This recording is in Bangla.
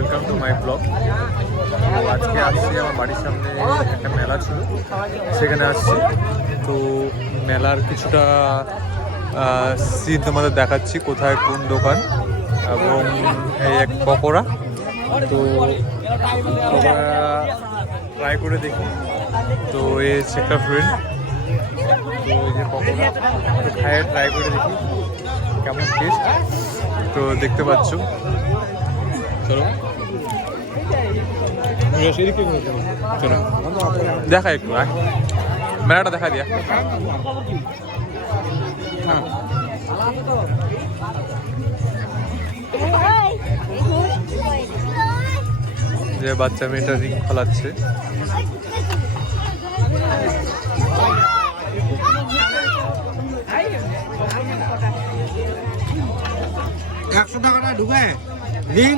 Welcome to my blog. আজকে আসছি আমার বাড়ির সামনে একটা মেলা ছিল, সেখানে আসছি। তো মেলার কিছুটা সিন তোমাদের দেখাচ্ছি, কোথায় কোন দোকান, এবং এই এক পকোড়া। তো পকোড়া ট্রাই করে দেখি। তো এই হচ্ছে একটা ফ্রেন্ড, তো এই যে পকোড়া তো খায়, ট্রাই করে দেখি কেমন টেস্ট। তো দেখতে পাচ্ছ, চলো চলো দেখা একটু মেলাটা দেখা দিয়া। যে বাচ্চা মেয়েটা রিং খোলাচ্ছে। $100 ঢুকে রিং